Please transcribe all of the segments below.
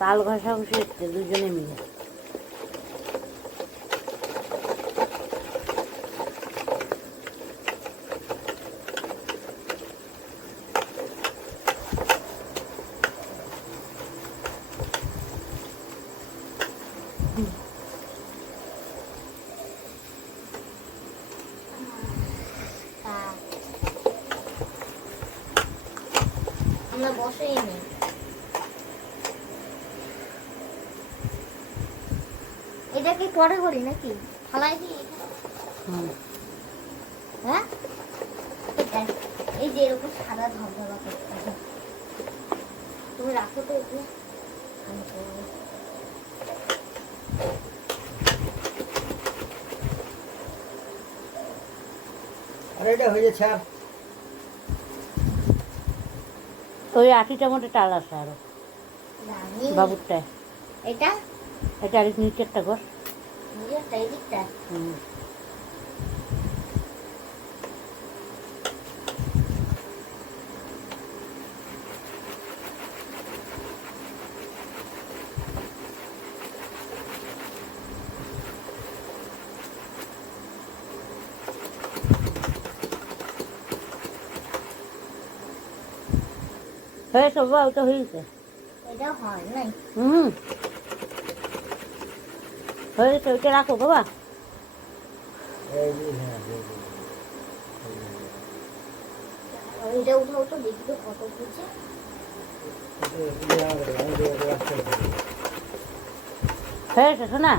তাল ঘষাঘষি হচ্ছে দুজনে মিলে। আমরা বসেই নেই। এটা কি পরে করি নাকি ফালাই দিই? হ্যাঁ এই যে এরকম সাদা ধবধবা করতে তুমি রাখো তো এগুলো। আরে এটা হয়ে যাচ্ছে আর ওই আটিটা মধ্যে টাল আছে আরো বাবুরটায়। এটা এটা আর নিচেরটা ঘর। নিজেরটা এদিকটা হয়েছে বাবা, ওটা হয়েছে। এটা হয় নাই। হয়েছে, ওইটা রাখো বাবা। এটা উঠাও তো দেখি তো কত বুঝে। হয়েছে শোনা,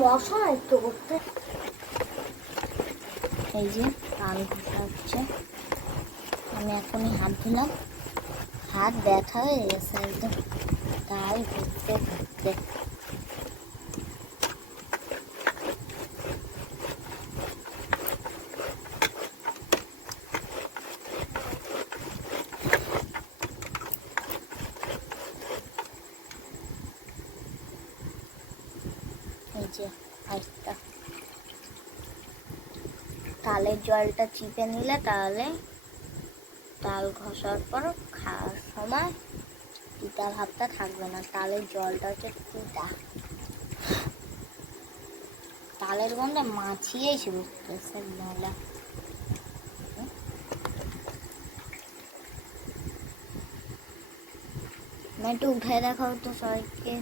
বসা একটু করতে। এই যে আলু ঘষা হচ্ছে। আমি এখনই হাত ধুলাম, হাত ব্যথা হয়ে গেছে একদম তাই ঘুরতে ঘুরতে। এই যে আরেকটা তালের জলটা চিপে নিলে তাহলে তাল ঘষার পর খাওয়ার সময় তিতা ভাবটা থাকবে না। তালের জলটা হচ্ছে তিতা, তালের গন্ধে মাছিয়েই সে বুঝতেছে ময়লা। একটু উঠে দেখাও তো সবাইকে।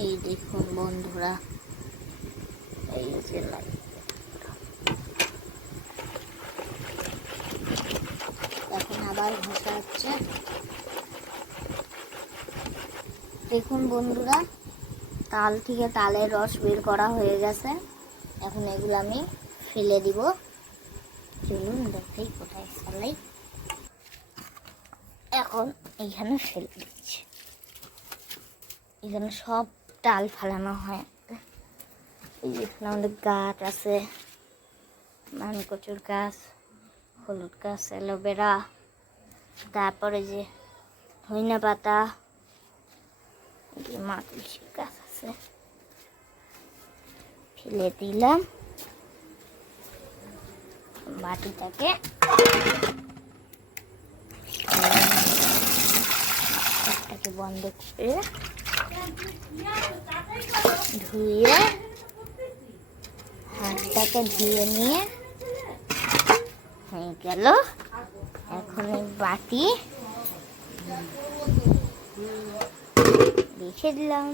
এই দেখুন বন্ধুরা, এই যে লাইট এখন আবার ঘষা হচ্ছে। দেখুন বন্ধুরা, তাল থেকে তালের রস বের করা হয়ে গেছে। এখন এগুলো আমি ফেলে দিব। চলুন দেখেই কোথায় ফেলাই। এখন এইখানে ফেলে দিচ্ছি। এখানে সব তাল ফেলানো হয়। এখানে আমাদের গাছ আছে, মানকচুর গাছ, হলুদ গাছ, অ্যালোভেরা, তারপরে যে ধইনা পাতা, মাতুলসি গাছ আছে। ফেলে দিলাম বাটিটাকে। বন্ধ করে ধুয়ে হাতটাকে ধুয়ে নিয়ে হয়ে গেল। এখন এই বাটি রেখে দিলাম।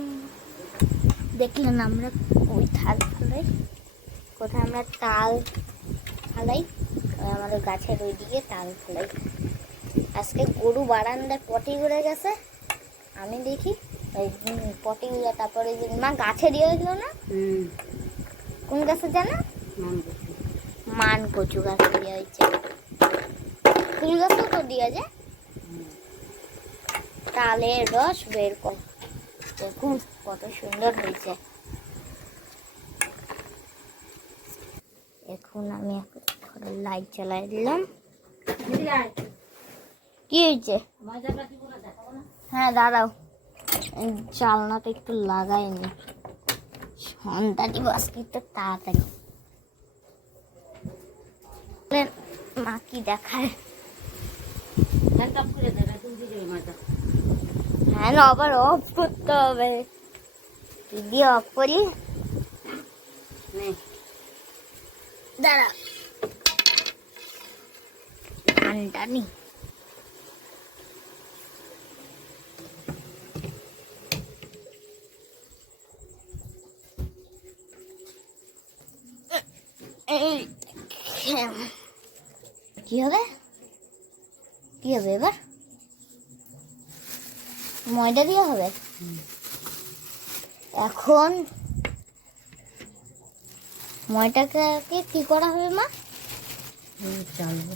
দেখলেন আমরা ওই থাল ফালাই, কোথায় আমরা তাল ফালাই, আমাদের গাছের ওইদিকে তাল ফালাই। আজকে গরু বারান্দায় পটি করে গেছে, আমি দেখি ওই পটি গুলো। তারপরে যে মা গাছে দিয়ে হয়েছিল না, কোন গাছে জানো? মান কচু গাছে দিয়ে হয়েছে। ফুল গাছও তো দিয়ে যায়। তালের রস বের কর, দেখুন কত সুন্দর হয়েছে। এখন আমি লাইট জ্বালাই দিলাম। কি হয়েছে? হ্যাঁ দাঁড়াও, জানলাটা একটু লাগাইনি, সন্ধ্যা দিব আজকে একটু তাড়াতাড়ি। মা কি দেখায়, একটা অফ করে দেবে তুমি দিয়ে মাথা হ্যাঁ না আবার অফ করতে হবে কি দিয়ে অফ করি নেই দাঁড়া ঠান্ডা নেই কি হবে কি হবে এবার ময়দা দিয়ে হবে এখন ময়দাটাকে কি করা হবে মা চালবো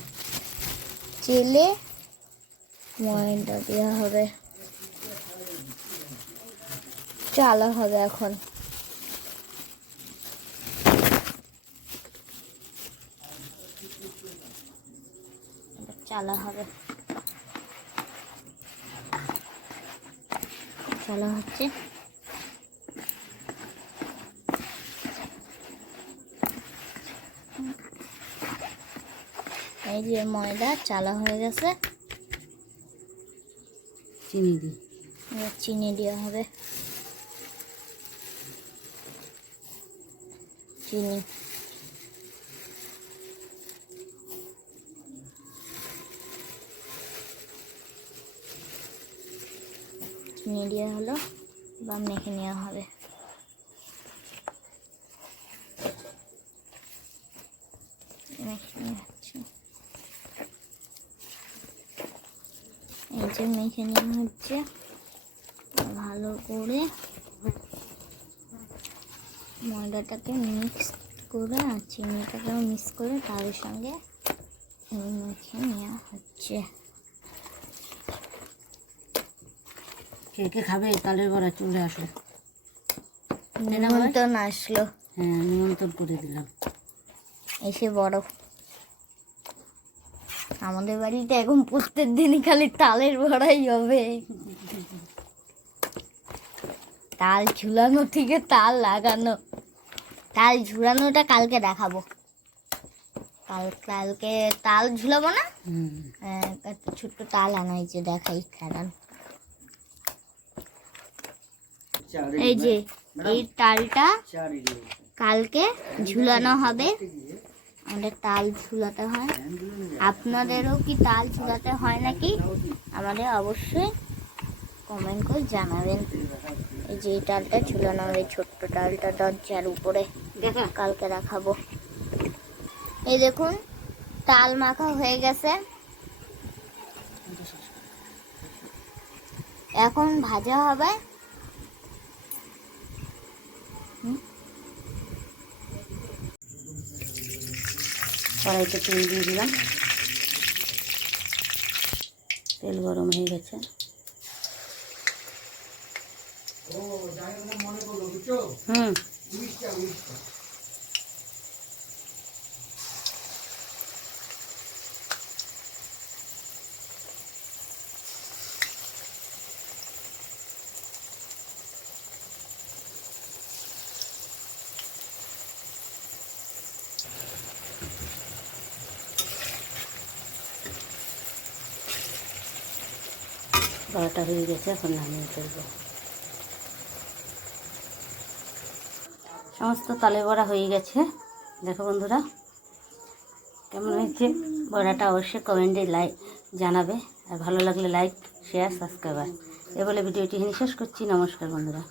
চেলে ময়দা দেওয়া হবে চালা হবে এখন চালা হবে চালা হচ্ছে এই যে ময়দা চালা হয়ে গেছে চিনি দিই এবার চিনি দেওয়া হবে চিনি চিনি দেওয়া হলো বা মেখে নেওয়া হবে মেখে নেওয়া হচ্ছে এই যে মেখে নেওয়া হচ্ছে ভালো করে ময়দাটাকে মিক্স করে আর চিনিটাকেও মিক্স করে তার সঙ্গে মেখে নেওয়া হচ্ছে কে কে খাবে তালের বড়া চলে আসো নিমন্ত্রণ আসলো হ্যাঁ নিমন্ত্রণ করে দিলাম এসে বড় আমাদের বাড়িতে এখন প্রত্যেক দিনই খালি তালের বড়াই হবে তাল ঝুলানো থেকে তাল লাগানো তাল ঝুলানোটা কালকে দেখাবো কালকে তাল ঝুলাবো না একটা ছোট্ট তাল আনা হয়েছে দেখাই খারান এই যে এই তালটা কালকে ঝুলানো হবে আমাদের তাল ঝুলাতে হয় আপনাদেরও কি তাল ঝুলাতে হয় নাকি আমাদের অবশ্যই কমেন্ট করে জানাবেন এই যে এই তালটা ঝুলানো হবে ছোট্ট তালটা দরজার উপরে দেখা কালকে দেখাবো এই দেখুন তাল মাখা হয়ে গেছে এখন ভাজা হবে কড়াইতে তেল দিয়ে দিলাম তেল গরম হয়ে গেছে হুম বড়াটা হয়ে গেছে এখন নামিয়ে ফেলবো সমস্ত তালে বড়া হয়ে গেছে দেখো বন্ধুরা কেমন হয়েছে বড়াটা অবশ্যই কমেন্টে জানাবে আর ভালো লাগলে লাইক শেয়ার সাবস্ক্রাইব এ বলে ভিডিওটি শেষ করছি নমস্কার বন্ধুরা।